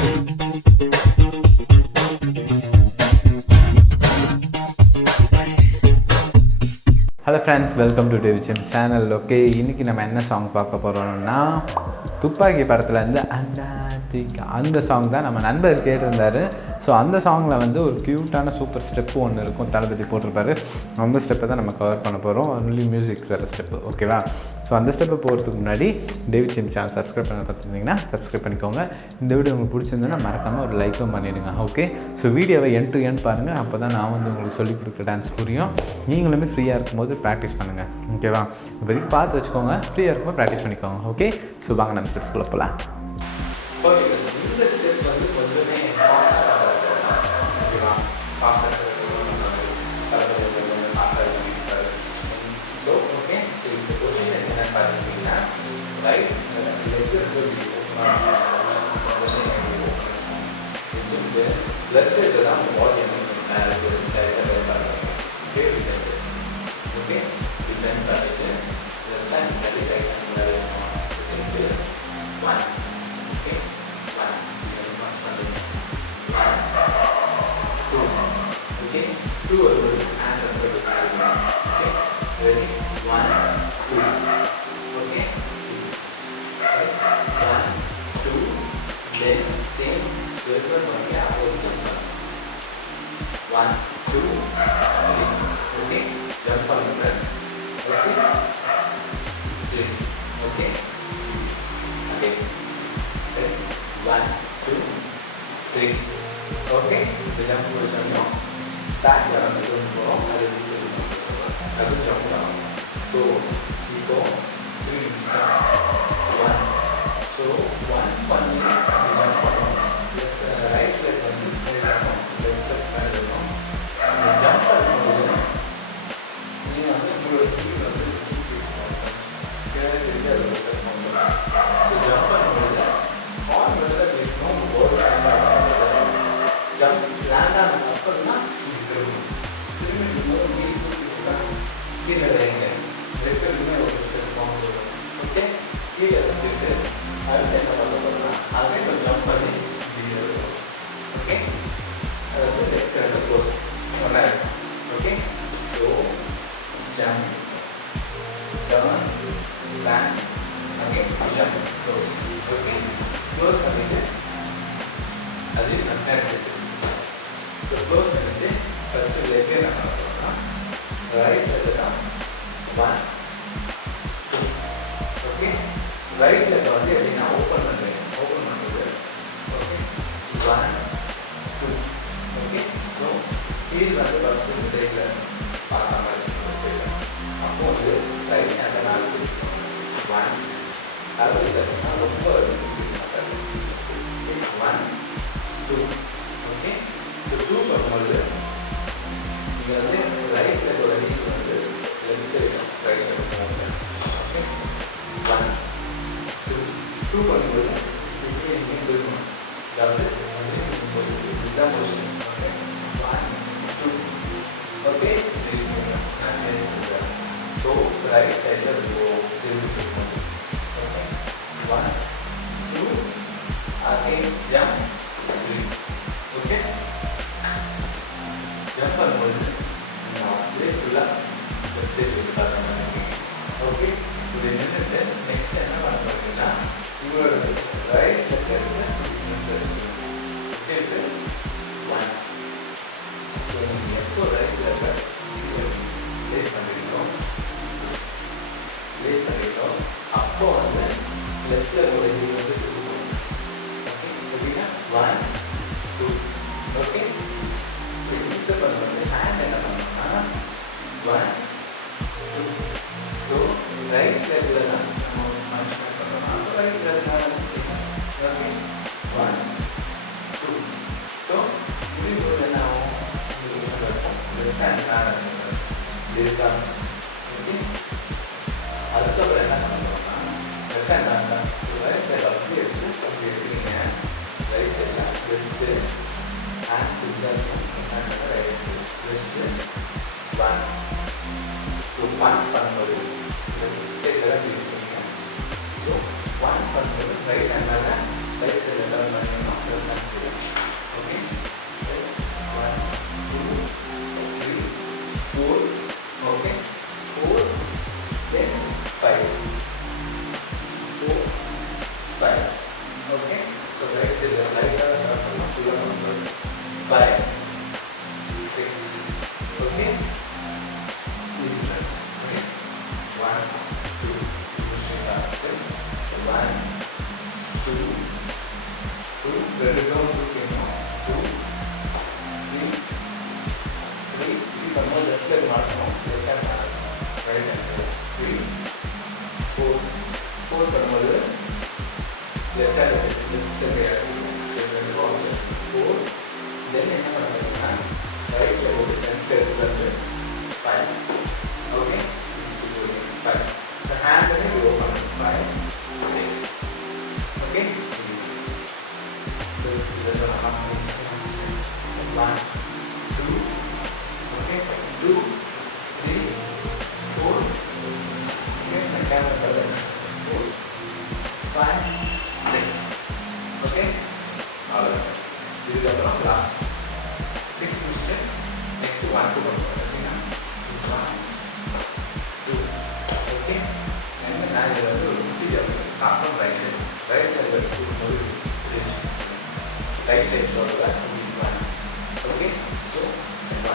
Hello friends, welcome to DavidJames channel. Okay, இன்னைக்கு நம்ம என்ன சாங் பார்க்க போறோம்னா துப்பாக்கி படத்துல இருந்து Antarctica அந்த சாங் தான் நம்ம நண்பர் கேட்டிருந்தாரு. ஸோ அந்த சாங்கில் வந்து ஒரு க்யூட்டான சூப்பர் ஸ்டெப்பு ஒன்று இருக்கும், தளபதி போட்டிருப்பாரு. அந்த ஸ்டெப்பை தான் நம்ம கவர் பண்ண போகிறோம். ஒன்லி மியூசிக் வேறு ஸ்டெப்பு, ஓகேவா? ஸோ அந்த ஸ்டெப்பை போகிறதுக்கு முன்னாடி DavidJames சேனல் சப்ஸ்கிரைப் பண்ண பார்த்துருந்தீங்கன்னா சப்ஸ்கிரைப் பண்ணிக்கோங்க. இந்த வீடியோ உங்களுக்கு பிடிச்சிருந்ததுன்னா மறக்காமல் ஒரு லைக்கும் பண்ணிவிடுங்க, ஓகே? ஸோ வீடியோவை எண்ட் டு எண்ட் பாருங்கள், அப்போ தான் நான் வந்து உங்களுக்கு சொல்லிக் கொடுக்குற டான்ஸ் புரியும். நீங்களுமே ஃப்ரீயாக இருக்கும்போது ப்ராக்டிஸ் பண்ணுங்கள், ஓகேவா? இப்போதைக்கு பார்த்து வச்சுக்கோங்க, ஃப்ரீயாக இருக்கும்போது ப்ராக்டிஸ் பண்ணிக்கோங்க, ஓகே? ஸோ வாங்க நம்ம ஸ்டெப்ஸ்குள்ளே போகலாம். ஓகே, இந்த ஸ்டெப் வந்து கொஞ்சமே லெஃப்ட் சைடில் தான் பாடி ஓகே, டிசைன் பண்ணிட்டு one okay, one two okay, two ஒரு hand okay, ready, one two okay, one two, then same verbal பண்ணி அப்போ one two three okay, jump பண்ணு friends okay, three okay, okay, one two three okay. இந்த jump பண்ணோம், பேக்கில் வந்து கொண்டு போகிறோம், அது ஜம்ப் பண்ணணும். ஸோ இப்போ த்ரீ ஒன், ஸோ ஒன் பண்ணி ஜம்ப் பண்ணணும். ரைட் லெக் வந்து லெஃப்ட் லெக் பண்ணணும். அந்த ஜம்ப் பண்ணும்போது நீங்கள் வந்து உங்களோட கீழ் வந்து ஜம்ப் பண்ணும்போது ஆன் வந்து இருக்கணும். போர்டு ஜம்ப் லேண்ட் ஆன அப்புறம்னா திரும்பி கீழே வைங்க. ரெண்டுமே ஒரு ஸ்டெப் போகணும், ஓகே? கீழே வச்சுட்டு அடுத்து என்ன பண்ண போகிறோம்னா அதே ஒரு ஜம்ப் பண்ணி ஓகே, அது வந்து லெஃப்ட் சைடில் க்ளோஸ் சொன்னார், okay? So jump turn back okay, jump close okay, close பண்ணிவிட்டு அது கரெக்டாக ஸோ க்ளோஸ் பண்ணிவிட்டு ஃபஸ்ட்டு லெஃப்ட் என்ன பண்ண போகிறோம்னா ரைட் லெஃப்ட் தான் one two okay. Right left வந்து எப்படின்னா ஓப்பன் பண்ணுறேன், ஓப்பன் பண்ணுறது okay, one two okay. So கீழ் வந்து ஃபஸ்ட்டு இந்த சைடில் பார்க்குற மாதிரி சைடில் அப்போ வந்து ரைட் ஹேண்டை நாலு ஒன் அது பார்த்தீங்கன்னா ரொம்ப one two okay. So two பண்ணும்போது இங்கே வந்து ரைட் லெஃப்டோட நீட் வந்து லெஃப்ட் சைடு ரைட் சைடு போவாங்க ஓகே. ஒன் டூ, டூ பண்ணும்போது இப்படி இங்கேயும் போயிடணும், அதாவது இதுதான் position okay. One two okay, so right சைடில் திரும்பி okay. One two again jump three okay. Jump பண்ணும்போது அப்படியே ஃபுல்லாக லெஃப்ட் சைடு ஓகே. இது நின்றுட்டு நெக்ஸ்ட் என்ன பண்ண போகிறீங்கன்னா இவரோட right left okay one. So நீங்கள் எப்போ ரைட் லெஃப்ட் ப்ளேஸ் பண்ணிருக்கோம் அப்போ வந்து லெஃப்டில் ஒரு இது வந்து ஓகே. எப்படின்னா ஒன் டூ ஓகே. மிக்சர் பண்ணுறது ஹேண்ட் என்ன பண்ணோம்னா ஒன் டூ. ஸோ ரைட் லெஃப்டில் தான் நம்ம மனுஷன் பண்ணுறோம், அப்போ right left okay. One two. So இப்படி என்ன ஆகும், லெஃப்ட் ஹேண்ட் இருக்கா ஓகே. அதுக்கப்புறம் என்ன பண்ணுறோம்னா லெஃப்ட் ஹேண்ட் தான் ரைட் சைடில் அப்படி எடுத்து அப்படி எடுக்கிறீங்க. ரைட் சைடில் waist hand signal hand right waist one. So one பண்ணும்போது லெஃப்ட் சைடில் தான் இருக்கீங்க. ஸோ ஒன் பண்ணும்போது ரைட் ஹேண்டால் ரைட் சைடில் டர்ன் பண்ணிடணும். ரெண்டு டோன் கொடுக்கணும். 2 3 3 இது பண்ணும்போது லெஃப்டில் மாற்றணும். லெஃப்ட் ஹேண்ட் ரைட் ஹேண்ட் 3 4 4 பண்ணும்போது லெஃப்ட் ஹேண்ட் லெஃப்ட் ரெண்டு பால் 4 தென் என்ன பண்ணுறதுன்னா ரைட்டில் ஒரு 10 எடுத்து 5 okay 5 the hand will go on 5 6 okay so this is one 2 okay 2 3 4 okay my camera color 4 5 6 okay all of this this is the last 6 mistake next one to 1 2 okay and then I will start from right side will do right side shoulder 1 okay so 1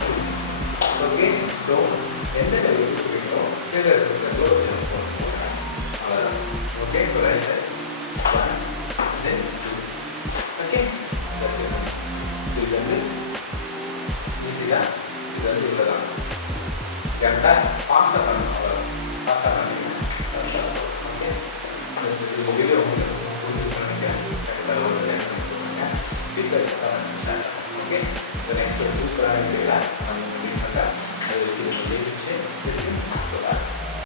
2 okay so end the way to go here the close okay so right side 1 then 2 okay that's it so this is the கரெக்டா பாஸ்டா பண்ணணும் பாஸ்டா பண்ணீங்க okay இந்த video உங்களுக்கு கரெக்டாக ஒரு speakers okay இந்த next சூப்பராக இருக்குல்ல நம்ம மீட் பண்ணுறேன்